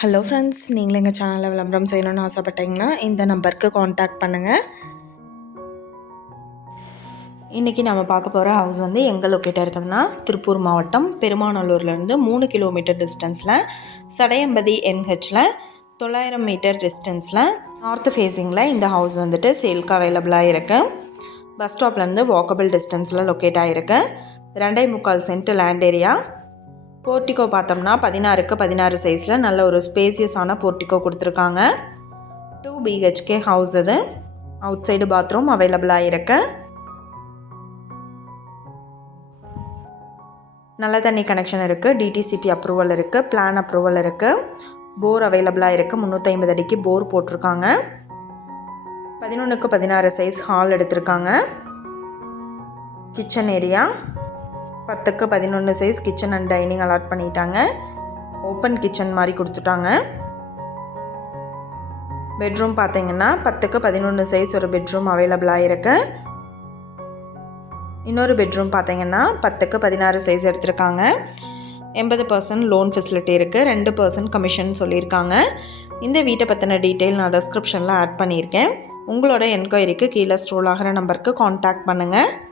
Hello friends நீங்களும் எங்கள் சேனலில் விளம்பரம் செய்யணும்னு ஆசைப்பட்டீங்கன்னா இந்த நம்பருக்கு காண்டாக்ட் பண்ணுங்கள் இன்றைக்கி நம்ம பார்க்க போகிற ஹவுஸ் வந்து எங்கே லொக்கேட்டாக இருக்குதுன்னா திருப்பூர் மாவட்டம் பெருமாநல்லூர்லேருந்து மூணு கிலோமீட்டர் டிஸ்டன்ஸில் சடையம்பதி என்ஹெச்சில் தொள்ளாயிரம் மீட்டர் டிஸ்டன்ஸில் நார்த் ஃபேஸிங்கில் இந்த ஹவுஸ் வந்துட்டு சேல்க்கு அவைலபிளாக இருக்குது பஸ் ஸ்டாப்லேருந்து வாக்கபிள் டிஸ்டன்ஸில் லொக்கேட் ஆகிருக்கு ரெண்டே முக்கால் சென்ட் லேண்ட் ஏரியா போர்ட்டிகோ பார்த்தோம்னா பதினாறுக்கு பதினாறு சைஸில் நல்ல ஒரு ஸ்பேசியஸான போர்ட்டிகோ கொடுத்துருக்காங்க. டூ பிஹெச்கே ஹவுஸ் அது அவுட் சைடு பாத்ரூம் அவைலபிளாக இருக்கு. நல்ல தண்ணி கனெக்ஷன் இருக்குது டிடிசிபி அப்ரூவல் இருக்குது பிளான் அப்ரூவல் இருக்குது போர் அவைலபிளாக இருக்குது முந்நூற்றி ஐம்பது அடிக்கு போர் போட்டிருக்காங்க. பதினொன்றுக்கு பதினாறு சைஸ் ஹால் எடுத்திருக்காங்க. கிச்சன் ஏரியா பத்துக்கு பதினொன்று size kitchen and dining allot பண்ணிட்டாங்க. ஓப்பன் கிச்சன் மாதிரி கொடுத்துட்டாங்க. பெட்ரூம் பார்த்தீங்கன்னா பத்துக்கு பதினொன்று சைஸ் ஒரு பெட்ரூம் அவைலபிளாக இருக்கு இன்னொரு பெட்ரூம் பார்த்தீங்கன்னா பத்துக்கு பதினாறு சைஸ் எடுத்திருக்காங்க. எண்பது பர்சன்ட் லோன் ஃபெசிலிட்டி இருக்குது ரெண்டு பர்சன்ட் கமிஷன் சொல்லியிருக்காங்க. இந்த வீட்டை பற்றின டீட்டெயில் நான் டிஸ்கிரிப்ஷனில் ஆட் பண்ணியிருக்கேன். உங்களோட என்கொயரிக்கு கீழே ஸ்ட்ரோல் ஆகிற நம்பருக்கு காண்டாக்ட் பண்ணுங்கள்